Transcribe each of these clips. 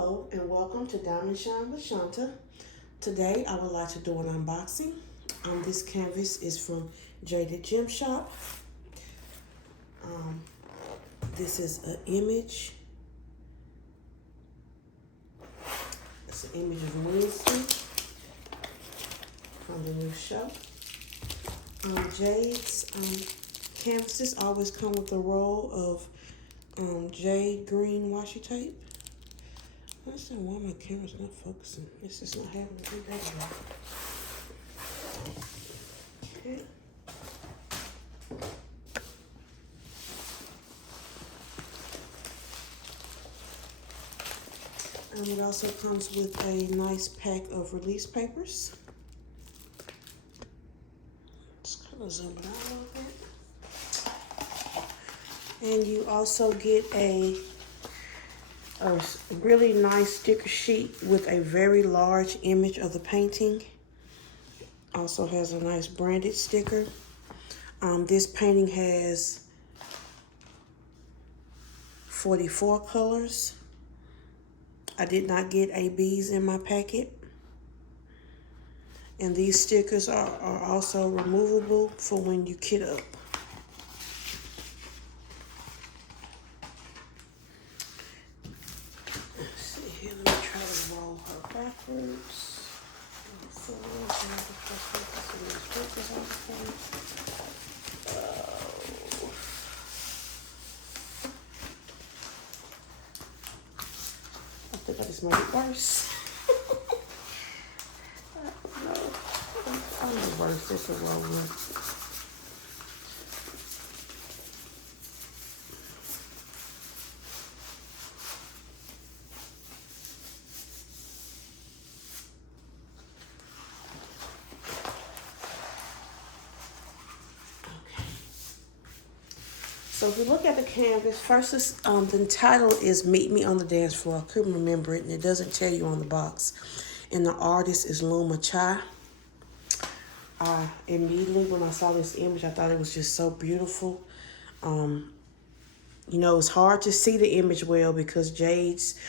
Hello and welcome to Diamond Shine with Shanta. Today I would like to do an unboxing. This canvas is from Jaded Gem Shop. This is an image. It's an image of Wednesday from the new show. Jade's canvases always come with a roll of jade green washi tape. I understand why my camera's not focusing. It's just not having a good day. Okay. It also comes with a nice pack of release papers. Just kind of zoom it out a little bit. And you also get a really nice sticker sheet with a very large image of the painting. Also has a nice branded sticker. This painting has 44 colors. I did not get ABs in my packet. And these stickers are also removable for when you kit up. Let's see here, let me try to roll her backwards. I think I just made it worse. No, I made worse. This is roll one. So if you look at the canvas, first is, the title is Meet Me on the Dance Floor. I couldn't remember it, and it doesn't tell you on the box. And the artist is Luma Chai. Immediately when I saw this image, I thought it was just so beautiful. You know, it's hard to see the image well because Jade's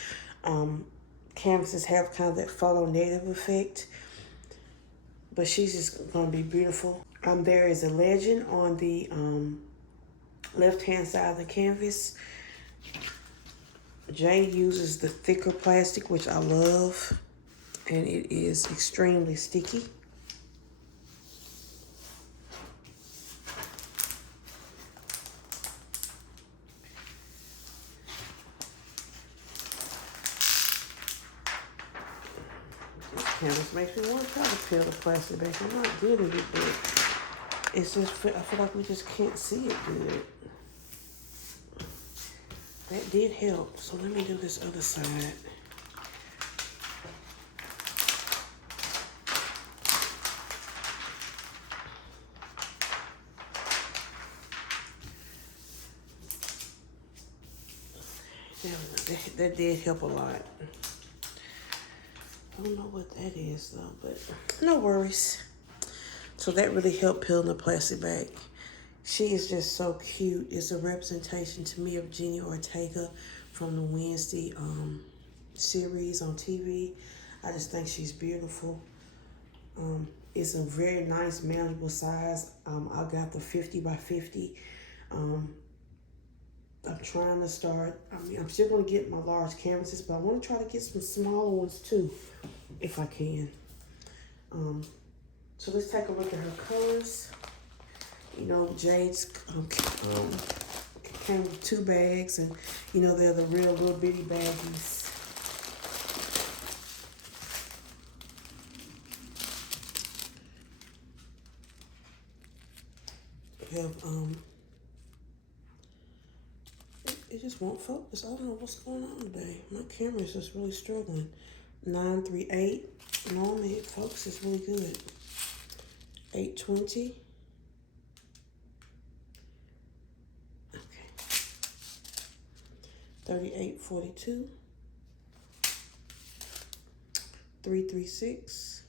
canvases have kind of that photo negative effect. But she's just going to be beautiful. There is a legend on the left-hand side of the canvas. Jade uses the thicker plastic, which I love, and it is extremely sticky. This canvas makes me want to try to peel the plastic back. I'm not good at it, but it's just, I feel like we just can't see it good. That did help. So let me do this other side. That did help a lot. I don't know what that is though, but no worries. So that really helped peeling the plastic back. She is just so cute. It's a representation to me of Jenny Ortega from the Wednesday series on TV. I just think she's beautiful. It's a very nice, manageable size. I got the 50 by 50. I'm trying to start. I'm still going to get my large canvases, but I want to try to get some smaller ones too, if I can. So let's take a look at her colors. You know, Jade's came with 2 bags, and you know they're the real little bitty baggies. We have it just won't focus. I don't know what's going on today. My camera is just really struggling. 938. Normally it focuses really good. 820. Okay. 3842. 336.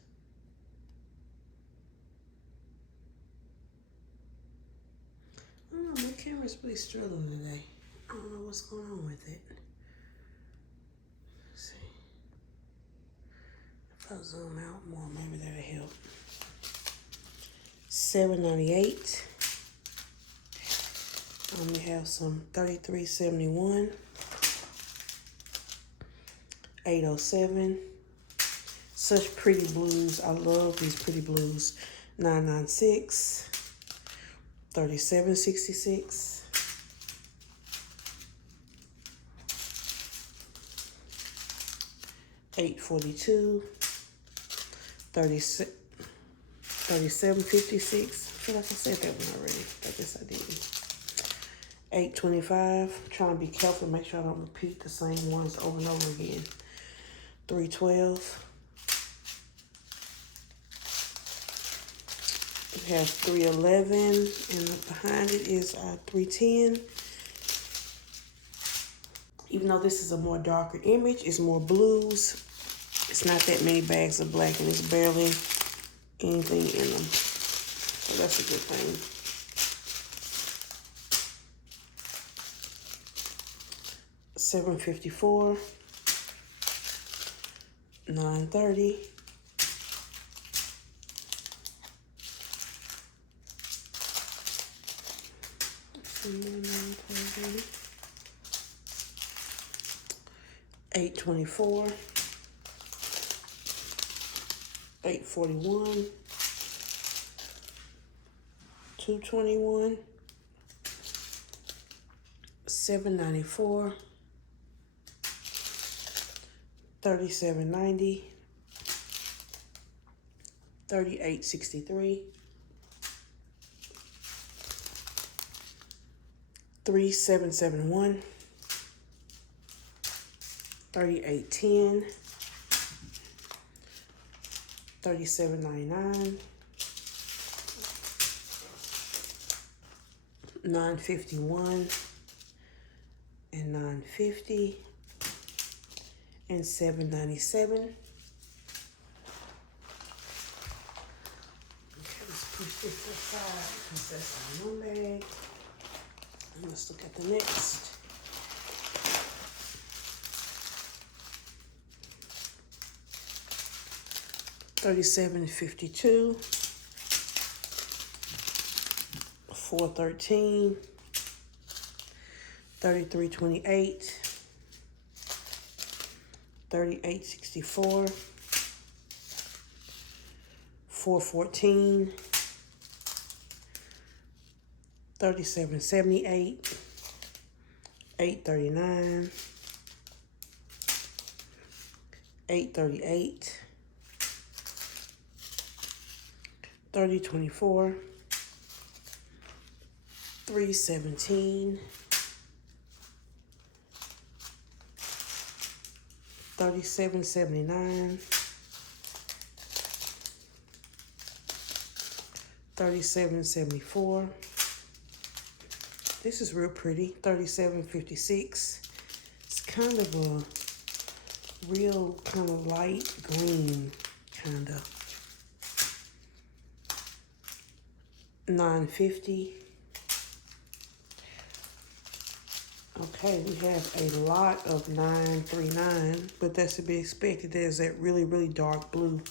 I don't know, my camera's really struggling today. I don't know what's going on with it. Let's see. If I zoom out more, maybe that'll help. $7.98. We have some $33.71. $8.07. Such pretty blues. I love these pretty blues. $9.96. $37.66. $8.42. $37.56. I feel like I said that one already. I guess I didn't. $8.25. Trying to be careful, make sure I don't repeat the same ones over and over again. $3.12. We have $3.11, and behind it is $3.10. Even though this is a more darker image, it's more blues. It's not that many bags of black, and it's barely anything in them. So that's a good thing. $7.54. $9.30. $8.24. $8.41. $2.21. $7.94. $37.90. $38.63. $37.71. $38.10. $37.99. $9.51 and $9.50 and $7.97. Okay, let's push this aside because that's our one bag. And let's look at the next. $37.52. $4.13. $33.28. $38.64. $4.14. $37.78. $8.39. $8.38. $30.24. $3.17. $37.79. $37.74. This is real pretty. $37.56. It's kind of a real kind of light green, kind of. $9.50. Okay, we have a lot of $9.39, but that's to be expected. There's that really, really dark blue.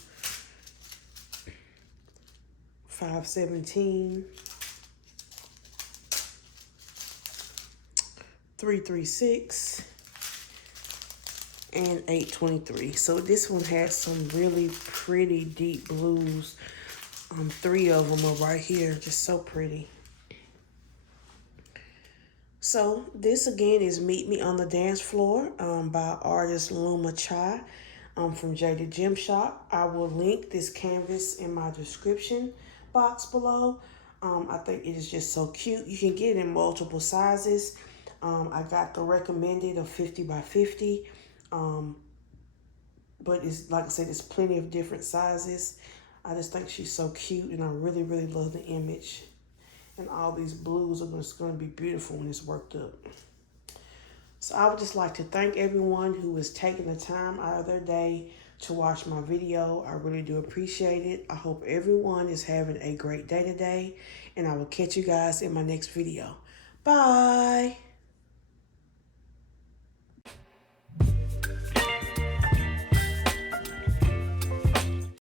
$5.17. $3.36 and $8.23. So this one has some really pretty deep blues. 3 of them are right here, just so pretty. So this again is Meet Me on the Dance Floor by artist Luma Chai from Jada Gem Shop. I will link this canvas in my description box below. I think it is just so cute. You can get it in multiple sizes. I got the recommended of 50 by 50. But it's like I said, there's plenty of different sizes. I just think she's so cute, and I really, really love the image. And all these blues are just going to be beautiful when it's worked up. So I would just like to thank everyone who is taking the time out of their day to watch my video. I really do appreciate it. I hope everyone is having a great day today, and I will catch you guys in my next video. Bye.